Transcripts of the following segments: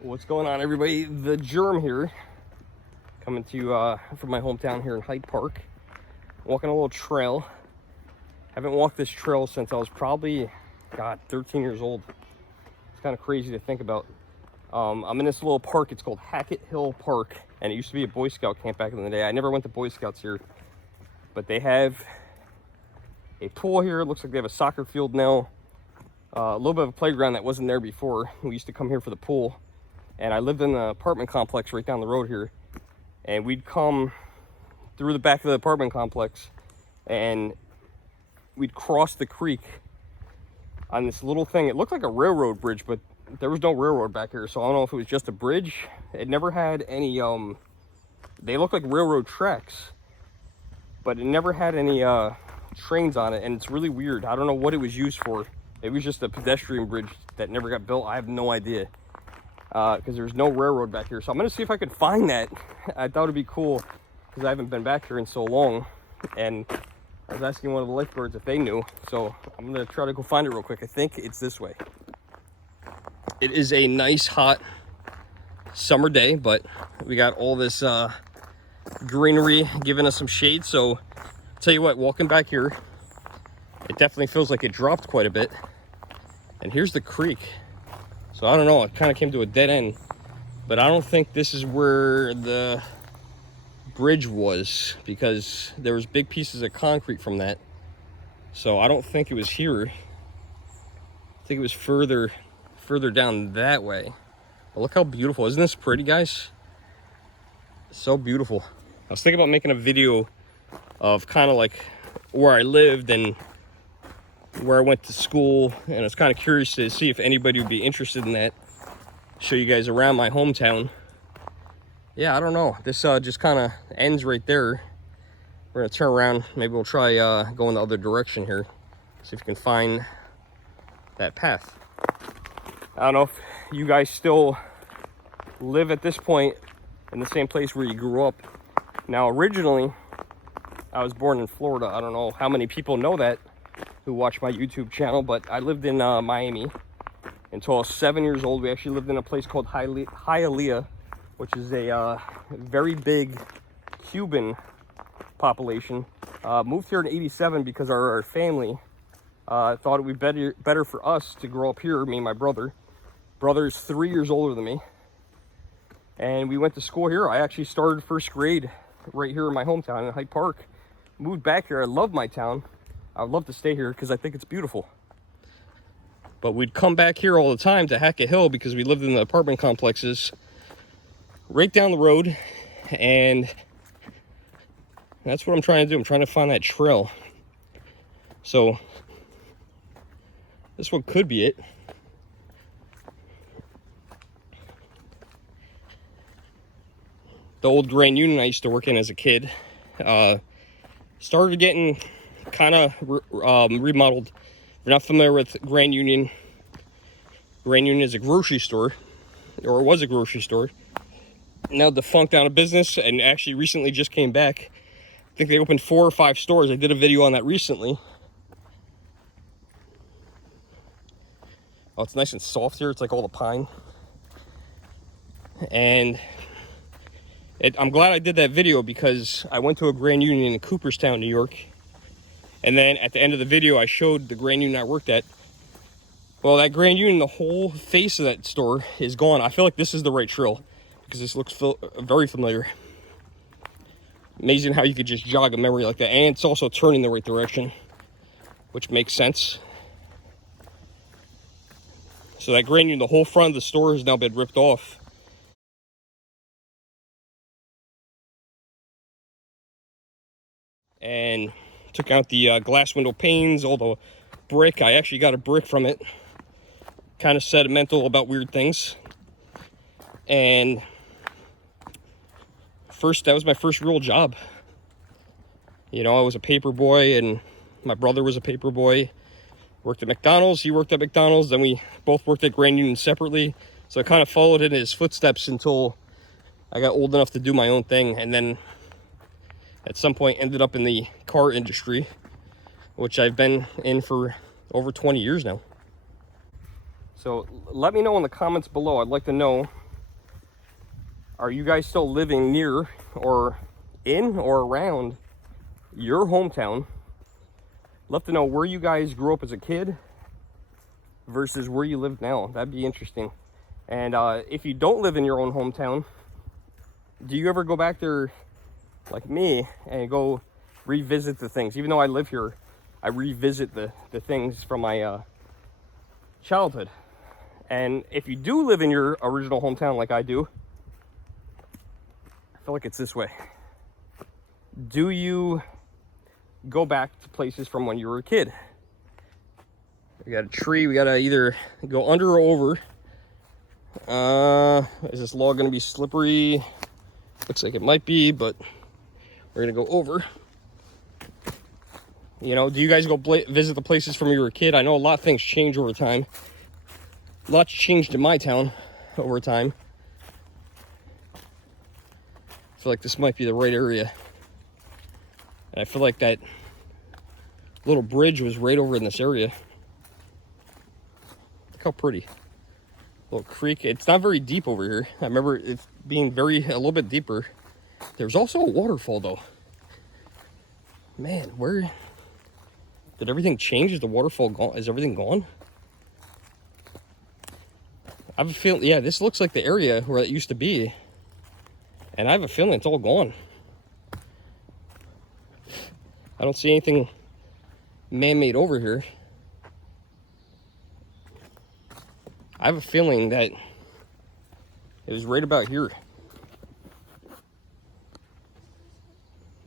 What's going on, everybody? The Germ here, coming to you from my hometown here in Hyde Park. Walking a little trail. Haven't walked this trail since I was probably, 13 years old. It's kind of crazy to think about. I'm in this little park. It's called Hackett Hill Park, and it used to be a Boy Scout camp back in the day. I never went to Boy Scouts here, but they have a pool here. It looks like they have a soccer field now. A little bit of a playground that wasn't there before. We used to come here for the pool. And I lived in an apartment complex right down the road here. And we'd come through the back of the apartment complex and we'd cross the creek on this little thing. It looked like a railroad bridge, but there was no railroad back here. So I don't know if it was just a bridge. It never had any, they looked like railroad tracks, but it never had any trains on it. And it's really weird. I don't know what it was used for. It was just a pedestrian bridge that never got built. I have no idea. Because there's no railroad back here. So I'm going to see if I could find that. I thought it'd be cool because I haven't been back here in so long. And I was asking one of the lifeguards if they knew. So I'm going to try to go find it real quick. I think it's this way. It is a nice hot summer day, but we got all this greenery giving us some shade. So I'll tell you what, walking back here, it definitely feels like it dropped quite a bit. And here's the creek. So I don't know, it kind of came to a dead end, but I don't think this is where the bridge was because there was big pieces of concrete from that. So I don't think it was here. I think it was further down that way. But look how beautiful. Isn't this pretty, guys? So beautiful. I was thinking about making a video of kind of like where I lived and where I went to school, and I was kind of curious to see if anybody would be interested in that. Show you guys around my hometown. Yeah, I don't know. This just kind of ends right there. We're gonna turn around. Maybe we'll try going the other direction here. See if we can find that path. I don't know if you guys still live at this point in the same place where you grew up. Now, originally, I was born in Florida. I don't know how many people know that who watch my YouTube channel, but I lived in Miami until I was 7 years old. We actually lived in a place called Hialeah, which is a very big Cuban population. Moved here in '87 because our family thought it would be better for us to grow up here, me and my brother. Brother's 3 years older than me. And we went to school here. I actually started first grade right here in my hometown in Hyde Park. Moved back here. I love my town. I would love to stay here because I think it's beautiful. But we'd come back here all the time to Hackett Hill because we lived in the apartment complexes right down the road. And that's what I'm trying to do. I'm trying to find that trail. So this one could be it. The old Grand Union I used to work in as a kid. Started getting kind of remodeled. If you're not familiar with Grand Union is a grocery store, or it was a grocery store. Now defunct, out of business, and actually recently just came back. I think they opened 4 or 5 stores. I did a video on that recently. Oh, it's nice and soft here. It's like all the pine. And I'm glad I did that video because I went to a Grand Union in Cooperstown, New York. And then at the end of the video, I showed the Grand Union I worked at. Well, that Grand Union, the whole face of that store is gone. I feel like this is the right trail because this looks very familiar. Amazing how you could just jog a memory like that. And it's also turning the right direction, which makes sense. So that Grand Union, the whole front of the store has now been ripped off. And took out the glass window panes, all the brick. I actually got a brick from it. Kind of sentimental about weird things. And that was my first real job. You know, I was a paper boy and my brother was a paper boy. Worked at McDonald's, he worked at McDonald's, then we both worked at Grand Union separately. So I kind of followed in his footsteps until I got old enough to do my own thing. And then at some point ended up in the car industry, which I've been in for over 20 years now. So let me know in the comments below. I'd like to know are you guys still living near or in or around your hometown? Love to know where you guys grew up as a kid versus where you live now. That'd be interesting. And if you don't live in your own hometown, do you ever go back there like me and go revisit the things? Even though I live here, I revisit the things from my childhood. And if you do live in your original hometown like I do, I feel like it's this way. Do you go back to places from when you were a kid? We got a tree. We got to either go under or over. Is this log going to be slippery? Looks like it might be, but we're going to go over. You know, do you guys go visit the places from when you were a kid? I know a lot of things change over time. Lots changed in my town over time. I feel like this might be the right area. And I feel like that little bridge was right over in this area. Look how pretty. Little creek. It's not very deep over here. I remember it being a little bit deeper. There's also a waterfall though. Man, where did everything change? Is the waterfall gone? Is everything gone? I have a feeling, yeah, this looks like the area where it used to be. And I have a feeling it's all gone. I don't see anything man-made over here. I have a feeling that it was right about here.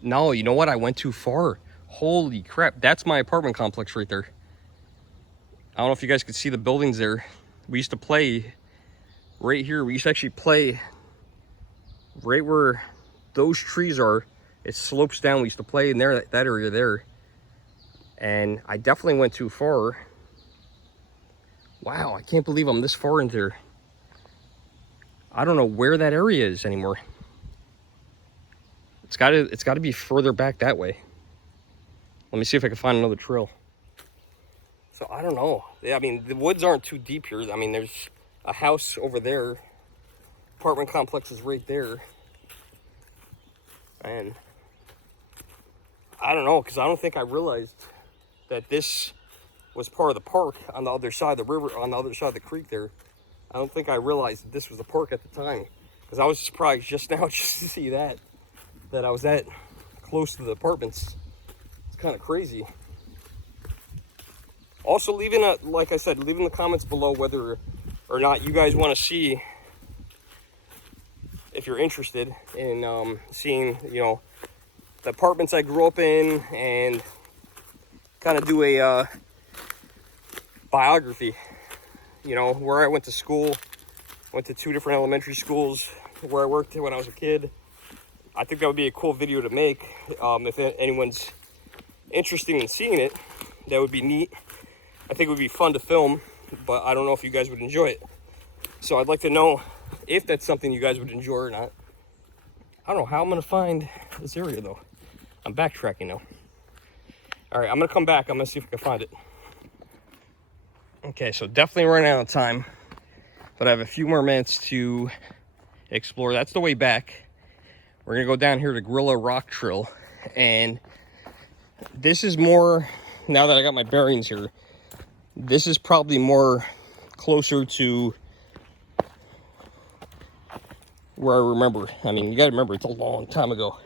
No, you know what? I went too far. Holy crap. That's my apartment complex right there. I don't know if you guys could see the buildings there. We used to play right here. We used to actually play right where those trees are. It slopes down. We used to play in there, that area there. And I definitely went too far. Wow, I can't believe I'm this far into there. I don't know where that area is anymore. It's gotta be further back that way. Let me see if I can find another trail. So I don't know. Yeah, I mean, the woods aren't too deep here. I mean, there's a house over there. Apartment complex is right there. And I don't know, because I don't think I realized that this was part of the park on the other side of the river, on the other side of the creek there. I don't think I realized that this was the park at the time, because I was surprised just now just to see that I was that close to the apartments. It's kind of crazy. Also, like I said, leave in the comments below whether or not you guys want to see, if you're interested in seeing, you know, the apartments I grew up in, and kind of do a biography, you know, where I went to school. Went to 2 different elementary schools, where I worked when I was a kid. I think that would be a cool video to make. If anyone's interested in seeing it, that would be neat. I think it would be fun to film, but I don't know if you guys would enjoy it. So I'd like to know if that's something you guys would enjoy or not. I don't know how I'm gonna find this area though. I'm backtracking now. All right, I'm gonna come back. I'm gonna see if I can find it. Okay, so definitely running out of time, but I have a few more minutes to explore. That's the way back. We're gonna go down here to Gorilla Rock Trail, and this is more, now that I got my bearings here, this is probably more closer to where I remember. I mean, you gotta remember, it's a long time ago.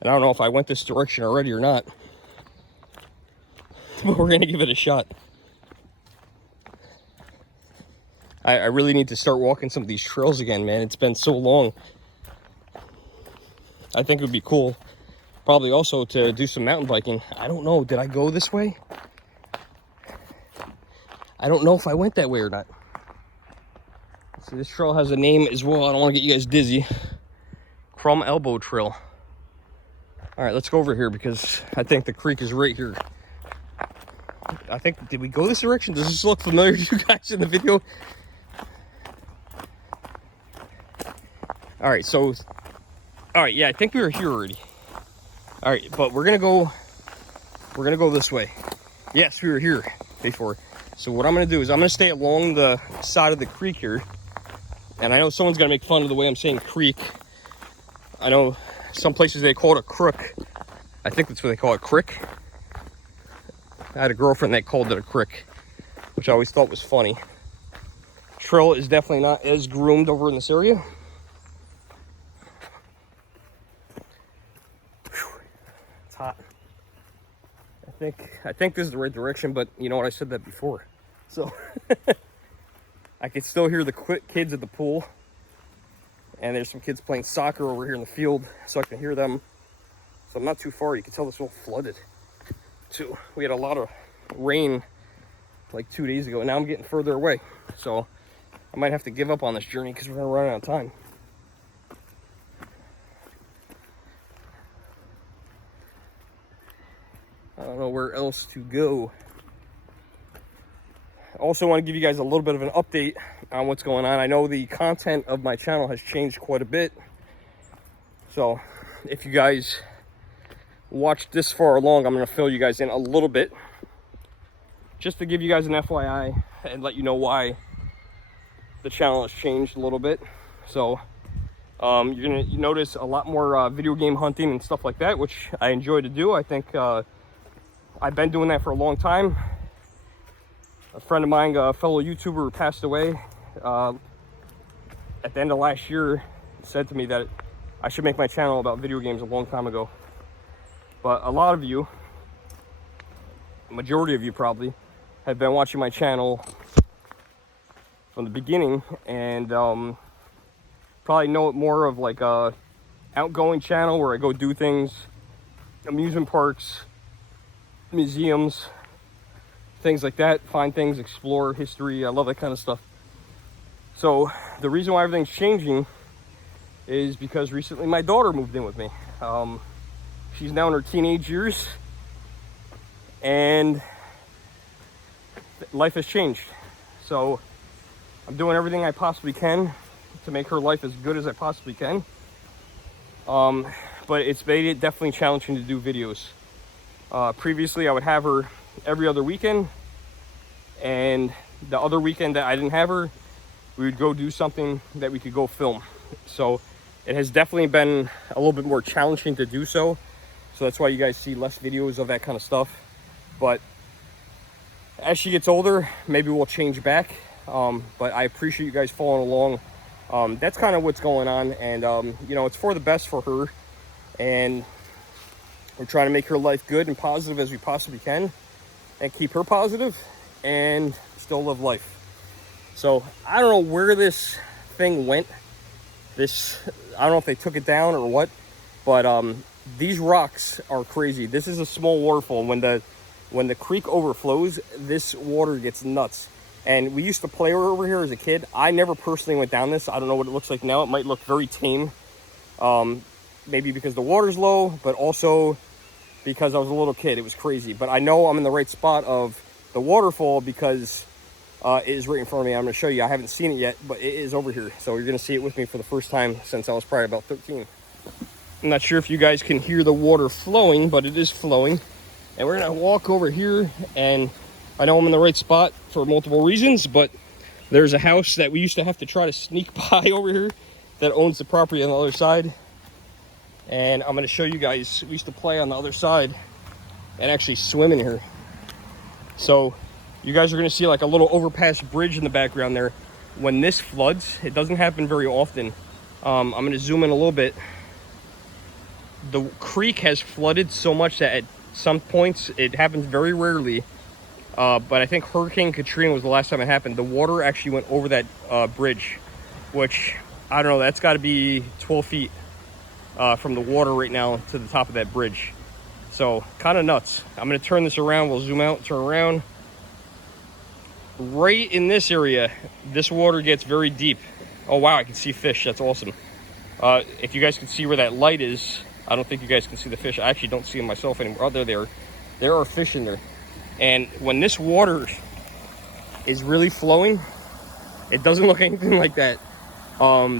And I don't know if I went this direction already or not, but we're gonna give it a shot. I really need to start walking some of these trails again, man. It's been so long. I think it would be cool, probably also to do some mountain biking. I don't know, did I go this way? I don't know if I went that way or not. See, this trail has a name as well. I don't want to get you guys dizzy. Crumb Elbow Trail. All right, let's go over here because I think the creek is right here. I think, did we go this direction? Does this look familiar to you guys in the video? All right, so, all right, yeah, I think we were here already. All right, but we're gonna go this way. Yes, we were here before. So what I'm gonna do is I'm gonna stay along the side of the creek here, And I know someone's gonna make fun of the way I'm saying creek. I know some places they call it a crook. I think that's what they call it, crick. I had a girlfriend that called it a crick, which I always thought was funny. Trail is definitely not as groomed over in this area. Whew. It's hot. I think this is the right direction, but you know what, I said that before. So I can still hear the kids at the pool. And there's some kids playing soccer over here in the field, so I can hear them. So I'm not too far. You can tell this all flooded too. We had a lot of rain like 2 days ago, and now I'm getting further away. So I might have to give up on this journey because we're gonna run out of time. I don't know where else to go. I also want to give you guys a little bit of an update on what's going on. I know the content of my channel has changed quite a bit. So if you guys watched this far along, I'm going to fill you guys in a little bit, just to give you guys an FYI and let you know why the channel has changed a little bit. So you're going to notice a lot more video game hunting and stuff like that, which I enjoy to do. I think I've been doing that for a long time. A friend of mine, a fellow YouTuber who passed away at the end of last year, said to me that I should make my channel about video games a long time ago. But a lot of you, majority of you probably, have been watching my channel from the beginning, and probably know it more of like a outgoing channel where I go do things, amusement parks, museums, things like that, find things, explore history. I love that kind of stuff. So the reason why everything's changing is because recently my daughter moved in with me. She's now in her teenage years, and life has changed. So I'm doing everything I possibly can to make her life as good as I possibly can. But it's made it definitely challenging to do videos. Previously, I would have her every other weekend, and the other weekend that I didn't have her, we would go do something that we could go film. So it has definitely been a little bit more challenging to do so. So that's why you guys see less videos of that kind of stuff. But as she gets older, maybe we'll change back. But I appreciate you guys following along. That's kind of what's going on, and you know, it's for the best for her, and we're trying to make her life good and positive as we possibly can, and keep her positive and still live life. So I don't know where this thing went. I don't know if they took it down or what, but these rocks are crazy. This is a small waterfall. When the creek overflows, this water gets nuts. And we used to play over here as a kid. I never personally went down this. I don't know what it looks like now. It might look very tame. Maybe because the water's low, but also because I was a little kid. It was crazy. But I know I'm in the right spot of the waterfall because it is right in front of me. I'm going to show you. I haven't seen it yet, but it is over here. So you're going to see it with me for the first time since I was probably about 13. I'm not sure if you guys can hear the water flowing, but it is flowing. And we're going to walk over here, and I know I'm in the right spot for multiple reasons, but there's a house that we used to have to try to sneak by over here that owns the property on the other side. And I'm going to show you guys. We used to play on the other side and actually swim in here. So you guys are going to see like a little overpass bridge in the background there. When this floods, it doesn't happen very often. I'm going to zoom in a little bit. The creek has flooded so much that at some points it happens very rarely. But I think Hurricane Katrina was the last time it happened. The water actually went over that bridge, which, I don't know, that's got to be 12 feet from the water right now to the top of that bridge. So, kind of nuts. I'm going to turn this around. We'll zoom out, turn around. Right in this area, this water gets very deep. Oh, wow, I can see fish. That's awesome. If you guys can see where that light is, I don't think you guys can see the fish. I actually don't see them myself anymore. Oh, they're there. There are fish in there. And when this water is really flowing, it doesn't look anything like that.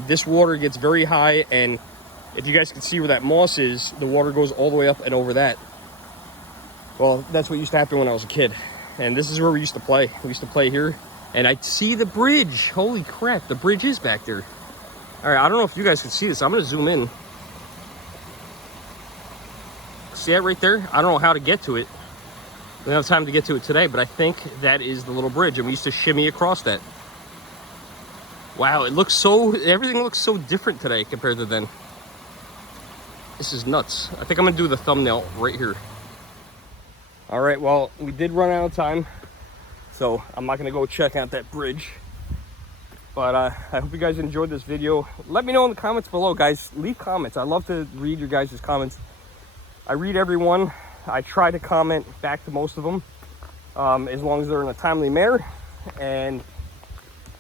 This water gets very high, and if you guys can see where that moss is, the water goes all the way up and over that. Well, that's what used to happen when I was a kid. And this is where we used to play. We used to play here. And I see the bridge. Holy crap, the bridge is back there. All right, I don't know if you guys can see this. I'm gonna zoom in. See that right there? I don't know how to get to it. We don't have time to get to it today, but I think that is the little bridge, and we used to shimmy across that. Wow, it looks so, everything looks so different today compared to then. This is nuts. I think I'm gonna do the thumbnail right here. All right, well, we did run out of time, so I'm not gonna go check out that bridge. But I hope you guys enjoyed this video. Let me know in the comments below, guys. Leave comments. I love to read your guys' comments. I read everyone. I try to comment back to most of them, as long as they're in a timely manner. And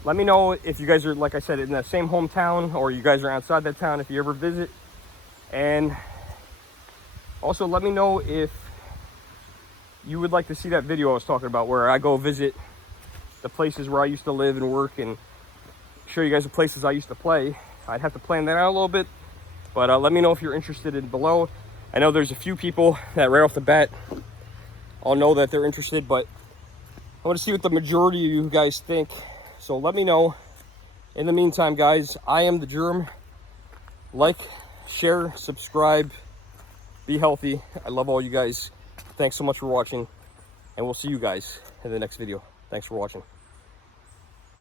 let me know if you guys are, like I said, in the same hometown, or you guys are outside that town if you ever visit. And also let me know if you would like to see that video I was talking about, where I go visit the places where I used to live and work and show you guys the places I used to play. I'd have to plan that out a little bit, but let me know if you're interested in below. I know there's a few people that right off the bat I'll know that they're interested, but I want to see what the majority of you guys think. So let me know. In the meantime, guys, I am the Germ. Like, share, subscribe, be healthy. I love all you guys. Thanks so much for watching, and we'll see you guys in the next video. Thanks for watching.